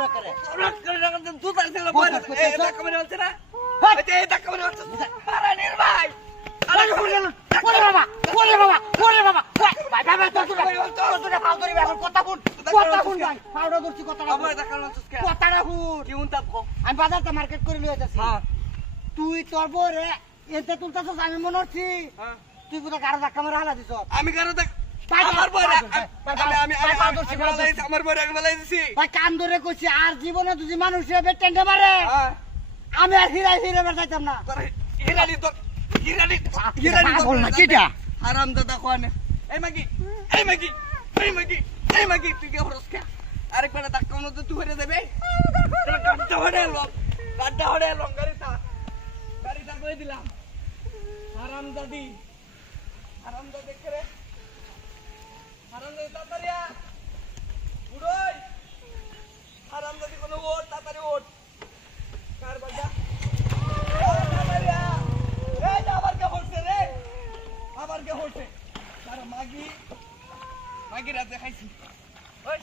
দূরে করে রক করে রাখতে জুতা ছিল বই এই টাকা মেরে হচ্ছে না এই টাকা মেরে হচ্ছে আরে নির্ভাই আরে ওরে বাবা ভাই বাবা তোর ফাউদরি এখন কথা শুন ভাই ফাউডা দূরছি কথাটা আমার টাকা হচ্ছে কথাটা শুন কি উনতা আমি বাজারটা মার্কেট করে লয়ে যাচ্ছি হ্যাঁ তুই তোর বরে এতে তুলতাছস আমি মনে হচ্ছি হ্যাঁ তুই কোথা গাড়ি ধাক্কা মেরে হালা দিছ আমি কারো দেখ আমার বই আমি আমার বই এক বেলায় দিছি ভাই কান ধরে কইছি আর জীবনে তুই মানুষ হবে টেন্ডে মারে আমি আর হিরা বের যাইতাম না হিরালি তো পাগল না কিটা আরাম দাদা কোনে এই মাগি তুই কি হরস কে আরেকবার ধাক্কা মনে তুই হয়ে যাবে গাড়িটা হড়ে লো গাড়িটা কই দিলাম আরাম দাদি করে আরাম দাদি তাড়াতাড়ি উড়োই আরাম দাদি কোনো ওঠ তাড়াতাড়ি ওঠ কার বাজা আবার কে হচ্ছে তার মাগি রাতে খাইছি ওই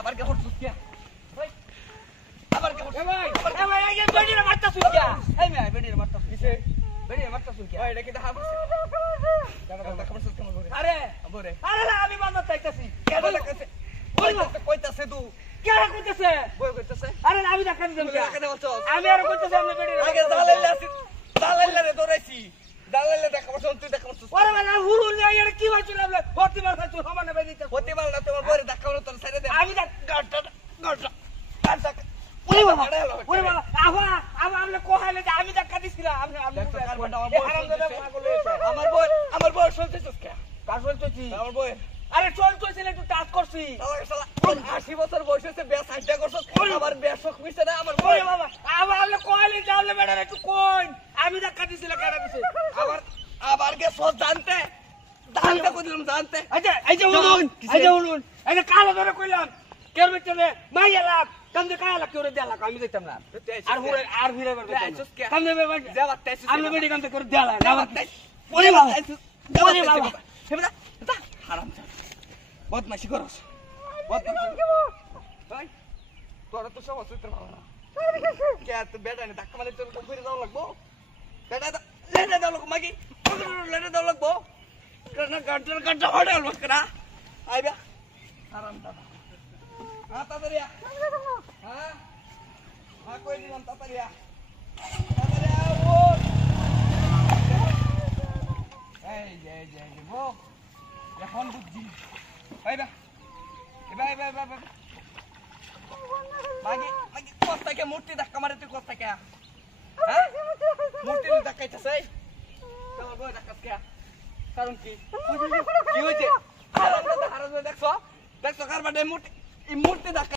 আবার কে হচ্ছে কে ওই আবার কে হচ্ছে ভাই এই বেডিরে মারতাছ কে এই মে বেডিরে মারতাছ কিসে বেডিরে মারতাছ কে ওই এটা কি দেখা বসে দাদা খবর সুত কেমন বলে আরে না আমি বাজার চাইতাছি কে দেখাছে কইতাছে তুই কে কইতাছে বই কইতাছে আরে না আমি দেখা দিলাম আমি আর কইতাছি আমি বেডিরে আগে দালাইলা রে দৌড়াইছি দালাইলা দেখা বসে তুই দেখা বসে ওরে বাবা হুরুল না এর কি হইছিল আমরা হতিবার খাইছো সমানে বাই দিতে হতিবার না তোমার বইরে দেখা বলে তোর ছেড়ে দে আমি গাটা ওরে বাবা আবা আমরা কোহালে যে আমি দেখা দিছিলাম আমি আমার বই চলতেছস কে কাজ চলতেছি আমার বই আরে চলতেছিল একটু টাচ করছি 80 বছর বয়স হইছে বেশ হাইটা করছস আবার বেশক মিছে না আমার বই বাবা আমরা কোহালে যাওলে বেড়া একটু কই আমি দেখা দিছিলাম কেডা দিছে আবার কে সব জানতে কইলাম জানতে এই যে উড়ুন এই যে কালো ধরে কইলাম কের ভিতরে মাইয়ালাম কামদে কায়ালা কেরে দেলা আমি যাইতাম না আর ভিড়ে বের কামদে আমি বেডি কামতে করে দেলা ওরে বাবা হেবলা হারাম বদমাশি করছ ভাই তোরা তো সব সূত্র ভালো না কে তো বেটা না ধাক্কা মারলে তোর ফিরে যাও লাগবো বেটা লেনে দাও লোক মাগি লেনে দাও লাগবো কারণ গাড়টা হড়ে লোক করা আইবা আরাম দাদা হ্যাঁ তাড়াতাড়ি হ্যাঁ কই দিলাম তাড়াতাড়ি ও এই যে বো এখন বুঝছি আইবা মাগি কোস্তাকে মূর্তি ধাক্কা মারে তুই কোস্তাকে হ্যাঁ মূর্তি ধাক্কাইতেছে তোমার বই ধাক্কাস কে কারণ কি হয়েছে হারাম দেখছো কার বাড়ি মূর্তি ধাক্কা